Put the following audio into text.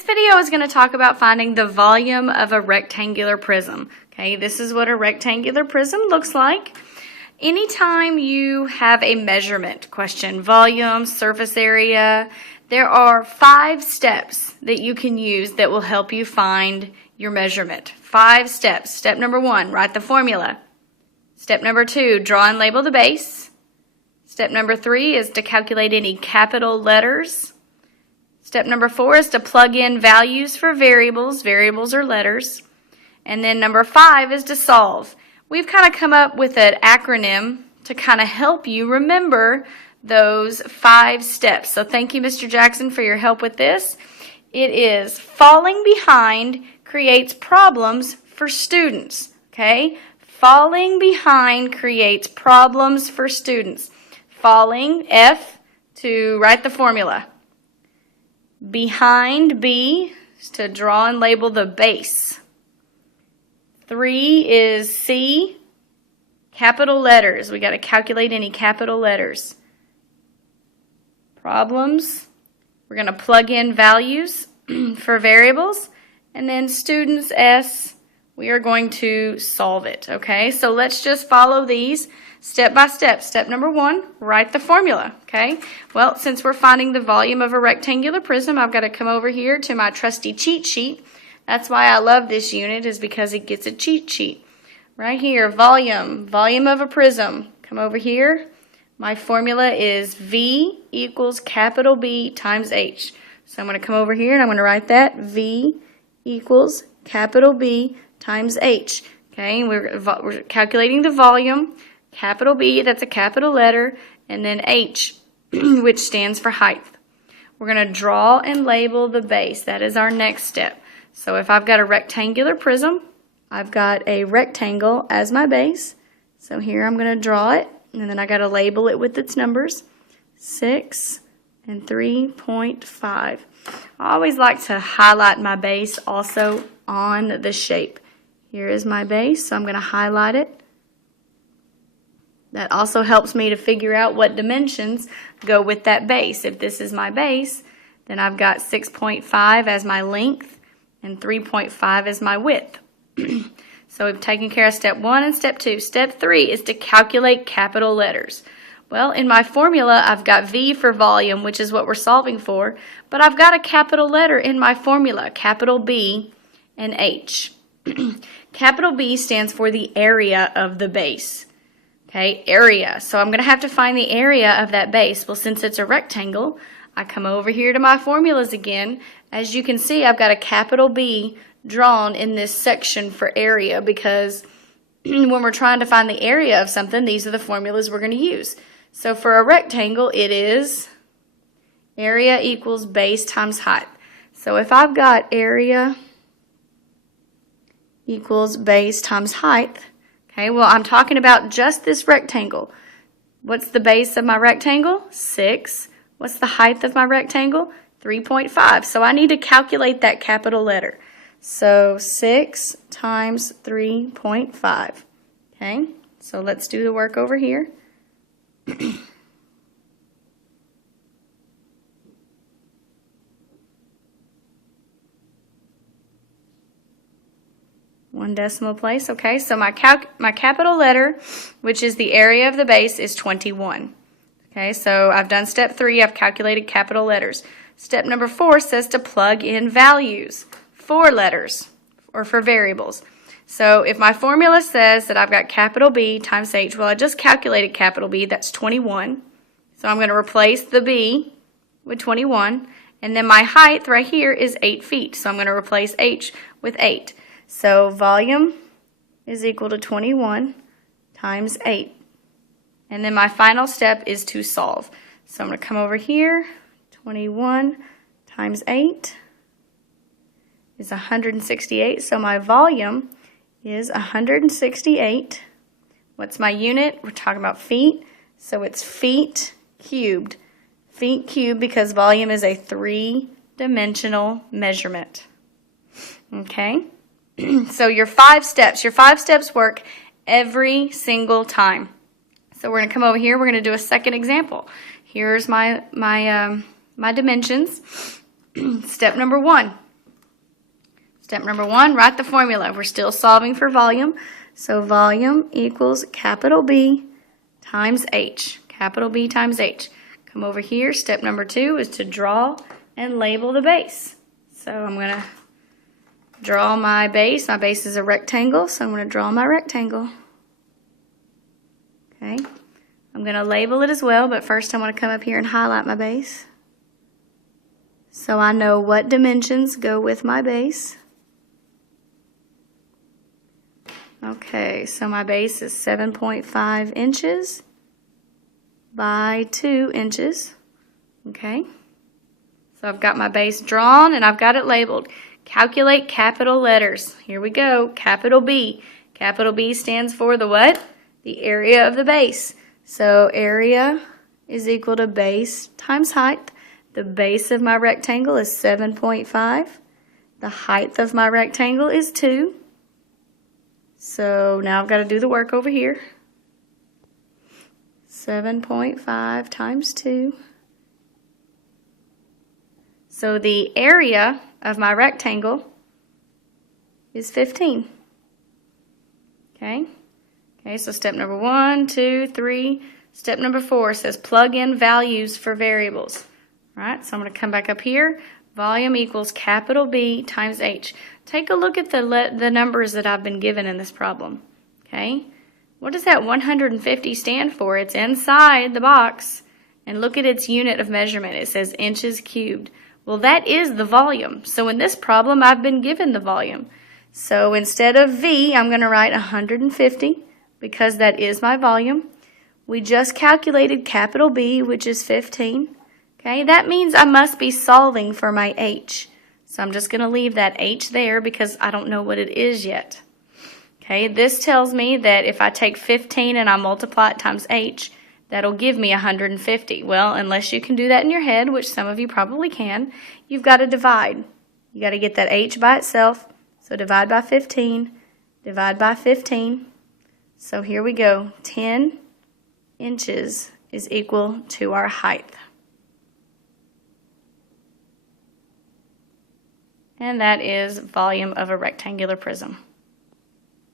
This video is going to talk about finding the volume of a rectangular prism. Okay, this is what a rectangular prism looks like. Anytime you have a measurement question, volume, surface area, there are 5 steps that you can use that will help you find your measurement. 5 steps. Step number 1, write the formula. Step number 2, draw and label the base. Step number 3 is to calculate any capital letters. Step number 4 is to plug in values for variables. Variables are letters. And then number 5 is to solve. We've kind of come up with an acronym to kind of help you remember those 5 steps. So thank you, Mr. Jackson, for your help with this. It is falling behind creates problems for students. Okay? Falling behind creates problems for students. Falling, F, to write the formula. Behind, B, is to draw and label the base. 3 is C, capital letters. We got to calculate any capital letters. Problems, we're going to plug in values for variables. And then students, S, we are going to solve it. Okay, so let's just follow these step by step. Step number 1, write the formula. Okay, well, since we're finding the volume of a rectangular prism, I've got to come over here to my trusty cheat sheet. That's why I love this unit, is because it gets a cheat sheet. Right here, volume of a prism. Come over here. My formula is V equals capital B times H. So I'm going to come over here and I'm going to write that. V equals capital B times H. Okay, we're calculating the volume. Capital B, that's a capital letter, and then H, which stands for height. We're going to draw and label the base. That is our next step. So if I've got a rectangular prism, I've got a rectangle as my base. So here I'm going to draw it, and then I got to label it with its numbers, 6 and 3.5. I always like to highlight my base also on the shape. Here is my base, so I'm going to highlight it. That also helps me to figure out what dimensions go with that base. If this is my base, then I've got 6.5 as my length and 3.5 as my width. So we've taken care of step 1 and step 2. Step 3 is to calculate capital letters. Well, in my formula, I've got V for volume, which is what we're solving for, but I've got a capital letter in my formula, capital B and H. Capital B stands for the area of the base. Okay, area. So I'm going to have to find the area of that base. Well, since it's a rectangle, I come over here to my formulas again. As you can see, I've got a capital B drawn in this section for area because when we're trying to find the area of something, these are the formulas we're going to use. So for a rectangle, it is area equals base times height. So if I've got area equals base times height, okay, well, I'm talking about just this rectangle. What's the base of my rectangle? 6. What's the height of my rectangle? 3.5. So I need to calculate that capital letter. So 6 times 3.5. Okay, so let's do the work over here. One decimal place. Okay, so my capital letter, which is the area of the base, is 21. Okay, so I've done step 3. I've calculated capital letters. Step number 4 says to plug in values for letters or for variables. So if my formula says that I've got capital B times H, well, I just calculated capital B. That's 21. So I'm going to replace the B with 21. And then my height right here is 8 feet. So I'm going to replace H with 8. So volume is equal to 21 times 8. And then my final step is to solve. So I'm going to come over here. 21 times 8 is 168. So my volume is 168. What's my unit? We're talking about feet. So it's feet cubed. Feet cubed because volume is a 3-dimensional measurement. Okay? So your 5 steps work every single time. So we're going to come over here. We're going to do a second example. Here's my dimensions. Step number 1, Step number 1, write the formula. We're still solving for volume. So volume equals capital B times H. Capital B times H. Come over here. Step number 2 is to draw and label the base. So I'm going to draw my base. My base is a rectangle, so I'm going to draw my rectangle. Okay. I'm going to label it as well, but first I want to come up here and highlight my base, so I know what dimensions go with my base. Okay, so my base is 7.5 inches by 2 inches. Okay, so I've got my base drawn and I've got it labeled. Calculate capital letters. Here we go. Capital B. Capital B stands for the what? The area of the base. So area is equal to base times height. The base of my rectangle is 7.5. The height of my rectangle is 2. So now I've got to do the work over here. 7.5 times 2. So the area of my rectangle is 15. Okay? Okay, so step number 1, 2, 3. Step number 4 says plug in values for variables. All right, so I'm going to come back up here. Volume equals capital B times H. Take a look at the numbers that I've been given in this problem. Okay? What does that 150 stand for? It's inside the box. And look at its unit of measurement. It says inches cubed. Well, that is the volume. So in this problem, I've been given the volume. So instead of V, I'm going to write 150 because that is my volume. We just calculated capital B, which is 15. Okay, that means I must be solving for my H. So I'm just going to leave that H there because I don't know what it is yet. Okay, this tells me that if I take 15 and I multiply it times H, that'll give me 150. Well, unless you can do that in your head, which some of you probably can, you've got to divide. You got to get that H by itself. So divide by 15, divide by 15. So here we go. 10 inches is equal to our height. And that is volume of a rectangular prism.